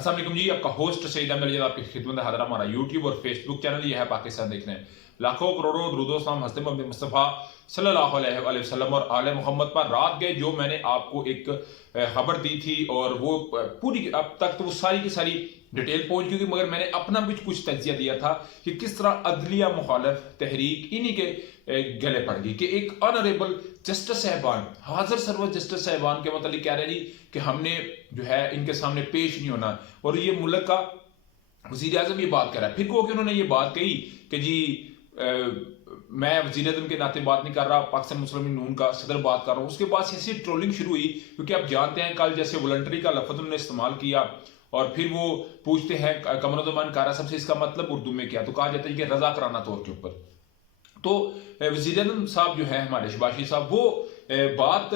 अस्सलाम वालेकुम जी, आपका होस्ट सईद अहमद जद आपकी खिदमत में हाजिर। हमारा यूट्यूब और फेसबुक चैनल ये है पाकिस्तान देखने। लाखों करोड़ों दुरूद व सलाम हज़रत मोहम्मद मुस्तफ़ा सल्लल्लाहु अलैहि वसल्लम और आले मोहम्मद पर रात गए, जो मैंने आपको एक खबर दी थी और वो पूरी अब तक तो वो सारी की सारी डिटेल पहुंच गई थी, मगर मैंने अपना भी कुछ तजिया दिया था कि किस तरह अदलिया मुखालिफ तहरीक इन्हीं के गले पड़ गई कि एक ऑनरेबल जस्टिस साहबान, हाजिर सरवर जस्टिस साहबान के मतलब कह रहे जी कि हमने जो है इनके सामने पेश नहीं होना। और ये मुल्क का वज़ीर आज़म ये बात कर रहा है। फिर को कि उन्होंने ये बात कही कि जी मैं वज़ीर आज़म के नाते बात नहीं कर रहा, पाकिस्तान मुस्लिम लीग नून का सदर बात कर रहा हूँ। उसके बाद से ऐसी ट्रोलिंग शुरू हुई, क्योंकि आप जानते हैं कल जैसे वॉलंटरी का लफ्ज़ उन्होंने इस्तेमाल किया और फिर वो पूछते हैं कमरुज़्ज़मान कारा साहब से इसका मतलब उर्दू में क्या, तो कहा जाता है कि रजा कराना तौर के ऊपर। तो वज़ीर आज़म साहब जो है हमारे शबाशी साहब, वो बात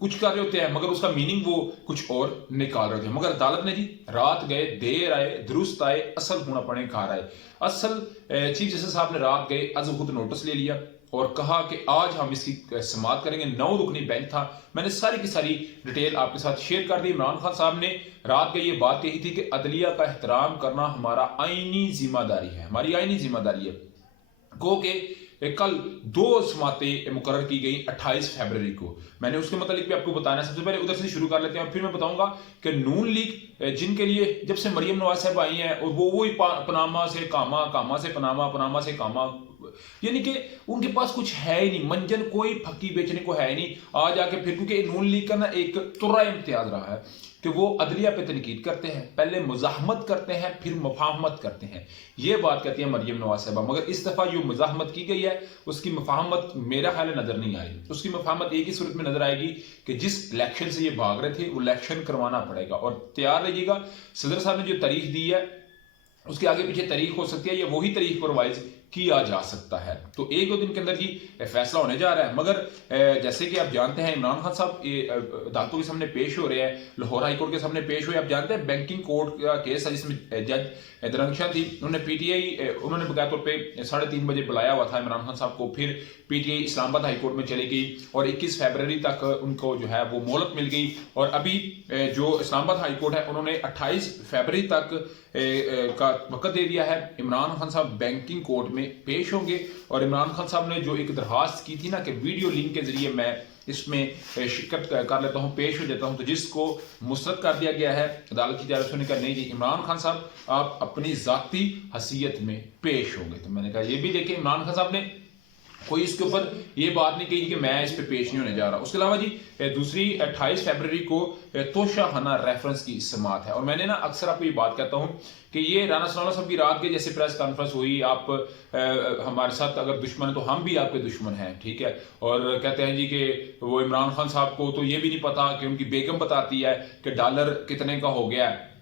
कुछ कर रहे होते हैं मगर उसका मीनिंग वो कुछ और निकाल रहे थे। मगर अदालत ने जी रात गए, देर आए, दुरुस्त आए, असल होना पड़े कार आए। असल चीफ जस्टिस साहब ने रात गए अज़ नोटिस ले लिया और कहा कि आज हम इसकी समाअत करेंगे। 9 रुकनी बेंच था। मैंने सारी की सारी डिटेल आपके साथ शेयर कर दी। इमरान खान साहब ने रात गए ये बात कही थी कि अदलिया का एहतराम करना हमारा आईनी जिम्मेदारी है, हमारी आईनी जिम्मेदारी है। गो के कल 2 समातें मुकर्रर की गई 28 फरवरी को। मैंने उसके मतलब भी आपको बताना है। सबसे पहले उधर से शुरू कर लेते हैं और फिर मैं बताऊंगा कि नून लीग जिनके लिए जब से मरियम नवाज साहब आई हैं और वो ही पनामा से कामा, कामा से पनामा, पनामा से कामा, यानी कि उनके पास कुछ है ही नहीं, मंजन कोई फक्की बेचने को है ही नहीं। आज आके फिर क्योंकि नून लीग का ना एक तुर्रा इम्तियाज रहा है कि वो अदलिया पे तनकीद करते हैं, पहले मुजाहमत करते हैं फिर मुफाहमत करते हैं। ये बात कहती है मरियम नवाज साहबा। मगर इस दफा जो मुजाहमत की गई है उसकी मुफाहमत मेरा ख्याल नजर नहीं आई। उसकी मुफाहमत एक ही सूरत में नजर आएगी कि जिस इलेक्शन से ये भाग रहे थे वो इलेक्शन करवाना पड़ेगा। और तैयार रहिएगा, सदर साहब ने जो तारीख दी है उसके आगे पीछे तारीख हो सकती है या वही तारीख पर रिवाइज किया जा सकता है। तो 1-2 दिन के अंदर जी फैसला होने जा रहा है। मगर जैसे कि आप जानते हैं इमरान खान साहब अदालतों के सामने पेश हो रहे हैं, लाहौर हाईकोर्ट के सामने पेश हुए। आप जानते हैं बैंकिंग कोर्ट का केस है जिसमें जज दरंगशाह थी, उन्होंने पीटीआई उन्होंने बकाया तौर पर 3:30 बजे बुलाया हुआ था इमरान खान साहब को। फिर पीटीआई इस्लामाबाद हाईकोर्ट में चली गई और 21 फरवरी तक उनको जो है वो मोहलत मिल गई। और अभी जो इस्लामाबाद हाईकोर्ट है उन्होंने 28 फरवरी तक का वक्त दे दिया है। इमरान खान साहब बैंकिंग कोर्ट में पेश होंगे और इमरान खान साहब ने जो एक दरखास्त की थी ना कि वीडियो लिंक के जरिए मैं इसमें शिरकत कर लेता हूं, पेश हो जाता हूं, तो जिसको मुस्तरद कर दिया गया है अदालत की जानब से। उन्होंने कहा नहीं जी इमरान खान साहब आप अपनी जाती हैसियत में पेश होंगे। तो मैंने कहा ये भी देखिए इमरान खान साहब ने कोई इसके ऊपर ये बात नहीं कही कि मैं इस पे पेश नहीं होने जा रहा। उसके अलावा जी दूसरी 28 फरवरी को तोशाखाना रेफरेंस की समाअत है। और मैंने ना अक्सर आपको ये बात कहता हूं कि ये राना सनाउल्लाह साहब की रात के जैसे प्रेस कॉन्फ्रेंस हुई, आप हमारे साथ अगर दुश्मन है तो हम भी आपके दुश्मन हैं, ठीक है। और कहते हैं जी कि वो इमरान खान साहब को तो ये भी नहीं पता कि उनकी बेगम बताती है कि डॉलर कितने का हो गया है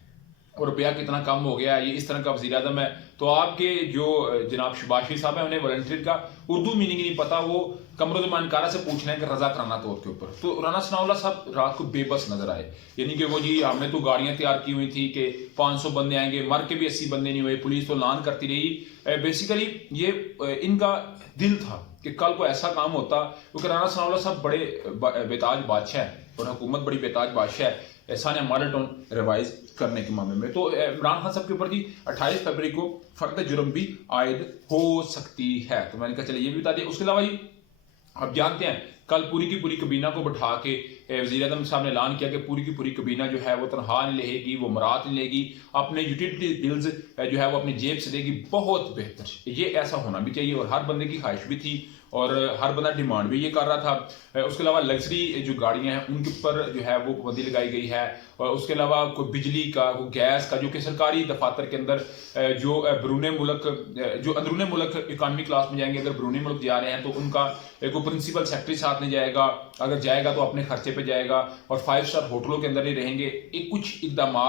और रुपया कितना कम हो गया, ये इस तरह का वज़ीर आज़म है। तो आपके जो जनाब शबाशी साहब हैं उन्हें वॉलंटियर का उर्दू मीनिंग नहीं पता, वो कमरुज़्ज़मान कारा से पूछ रहे हैं कि रजा कराना तौर के ऊपर। तो राना सनाउल्लाह साहब रात को बेबस नजर आए, यानी कि वो जी हमने तो गाड़ियां तैयार की हुई थी कि 500 बंदे आएंगे, मर के भी 80 बंदे नहीं हुए, पुलिस तो लान करती रही। बेसिकली ये इनका दिल था कि कल को ऐसा काम होता, क्योंकि राना सनाउल्लाह साहब बड़े बेताज बादशाह है और हुकूमत बड़ी बेताज बादशाह है ऐसा ने हमारे टोन रिवाइज करने के मामले में। तो इमरान खान साहब के ऊपर जी 28 फरवरी को फर्द जुर्म भी आयद हो सकती है। तो मैंने कहा चलिए ये भी बता दिया। उसके अलावा जी आप जानते हैं कल पूरी की पूरी कबीना को बैठा के वज़ीर आज़म साहब ने ऐलान किया कि पूरी की पूरी कबीना जो है वो तनख्वाह नहीं लेगी, वो मरात नहीं लेगी, अपने यूटिलिटी बिल्स जो है वो अपनी जेब से देगी। बहुत बेहतर, ये ऐसा होना भी चाहिए और हर बंदे की ख्वाहिश भी थी और हर बंदा डिमांड भी ये कर रहा था। उसके अलावा लग्जरी जो गाड़ियां हैं उनके ऊपर जो है वो पाबंदी लगाई गई है। और उसके अलावा कोई बिजली का, कोई गैस का, जो कि सरकारी दफातर के अंदर जो बरूने मुल्क, जो अंदरूने मुल्क इकानमी क्लास में जाएंगे, अगर बरूने मुल्क जा रहे हैं तो उनका कोई प्रिंसिपल सेक्रेटरी साथ नहीं जाएगा, अगर जाएगा तो अपने खर्चे पे जाएगा और 5 स्टार होटलों के अंदर ही रहेंगे। एक कुछ इकदाम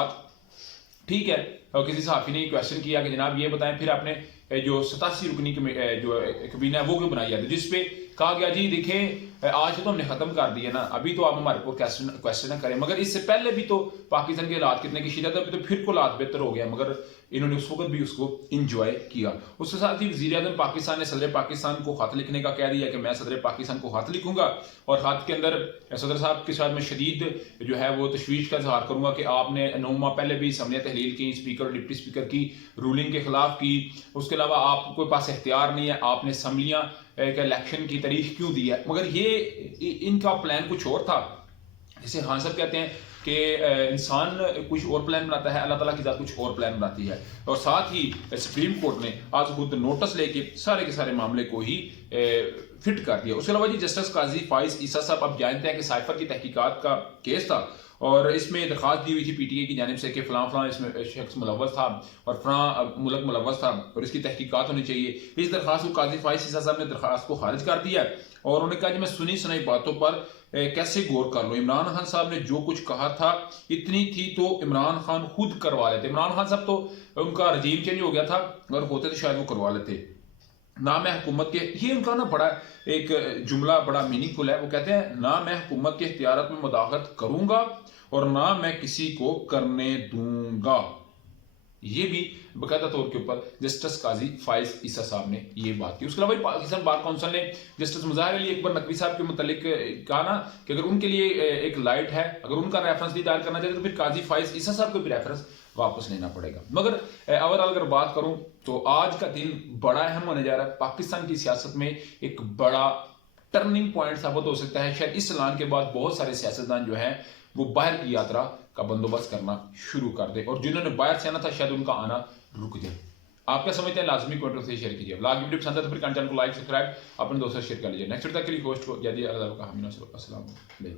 ठीक है। और किसी सहाफी ने क्वेश्चन किया कि जनाब ये बताएं फिर आपने जो 87 रुकनी जो कबीना है वो क्यों बनाई जाती है, जिसपे कहा गया जी देखिए आज तो हमने खत्म कर दिया ना, अभी तो आप हमारे को क्वेश्चन करें, मगर इससे पहले भी तो पाकिस्तान के हालात कितने की शिदत, अभी तो फिर को हालात बेहतर हो गया, मगर इन्होंने उस वक्त भी उसको इंजॉय किया। उसके साथ ही वज़ीर आज़म पाकिस्तान ने सदर पाकिस्तान को खत लिखने का कह दिया कि मैं सदर पाकिस्तान को खत लिखूंगा और खत के अंदर सदर साहब के साथ मैं शदीद जो है वो तशवीश का इजहार करूंगा कि आपने 9 माह पहले भी असम्बलियाँ तहलील की, स्पीकर और डिप्टी स्पीकर की रूलिंग के खिलाफ की, उसके अलावा आपके पास इख्तियार नहीं है, आपने असम्बलियाँ के इलेक्शन की तारीख क्यों दी है। मगर ये इनका प्लान कुछ और था। जैसे हाँ साहब कहते हैं कि इंसान कुछ और प्लान बनाता है, अल्लाह ताला की ज़ात कुछ और प्लान बनाती है। और साथ ही सुप्रीम कोर्ट ने आज खुद नोटिस लेके सारे के सारे मामले को ही फिट कर दिया। उसके अलावा जी जस्टिस काजी फाइज ईसा साहब, आप जानते हैं कि साइफर की तहकीकात का केस था और इसमें दरख्वास्त दी हुई थी पीटीए की जानिब से कि फलां इसमें शख्स मुलव्वस था और फलां मुल्क मुलव्वस था और इसकी तहकीकात होनी चाहिए। इस दरख्वास्त को काजी फाइज ईसा साहब ने दरख्वास्त को खारिज कर दिया और उन्होंने कहा कि मैं सुनी सुनाई बातों पर कैसे गौर कर लो। इमरान खान साहब ने जो कुछ कहा था इतनी थी तो इमरान खान खुद करवा लेते। इमरान खान साहब तो उनका रजीम चेंज हो गया था और होते तो शायद वो करवा लेते। ना मैं हुकूमत के, ये उनका ना बड़ा एक जुमला बड़ा मीनिंगफुल है। वो कहते हैं ना मैं हुकूमत के इख्तियारात में मुदाखलत करूंगा और ना मैं किसी को करने दूंगा। ये भी बाकायदा तौर के ऊपर जस्टिस काजी फाइज ईसा साहब ने ये बात की। उसके अलावा पाकिस्तान बार काउंसिल ने जस्टिस मुज़ाहिर अली अकबर नकवी साहब के मुतालिक कहा ना कि अगर उनके लिए एक लाइट है, अगर उनका रेफरेंस भी दायर करना चाहिए तो फिर काजी फाइज ईसा साहब को भी रेफरेंस वापस लेना पड़ेगा। मगर ओवरऑल अगर बात करूं तो आज का दिन बड़ा अहम होने जा रहा है। पाकिस्तान की सियासत में एक बड़ा टर्निंग पॉइंट साबित हो सकता है। शायद इस ऐलान के बाद बहुत सारे सियासतदान जो हैं वो बाहर की यात्रा का बंदोबस्त करना शुरू कर दे और जिन्होंने बाहर से आना था शायद उनका आना रुक जाए। आप क्या समझते हैं? लाजमी कमेंट से शेयर कीजिए। व्लॉग वीडियो पसंद है तो फिर चैनल को लाइक सब्सक्राइब अपने दोस्तों से शेयर कर लीजिए। नेक्स्ट तक के लिए होस्ट को अस्सलाम वालेकुम।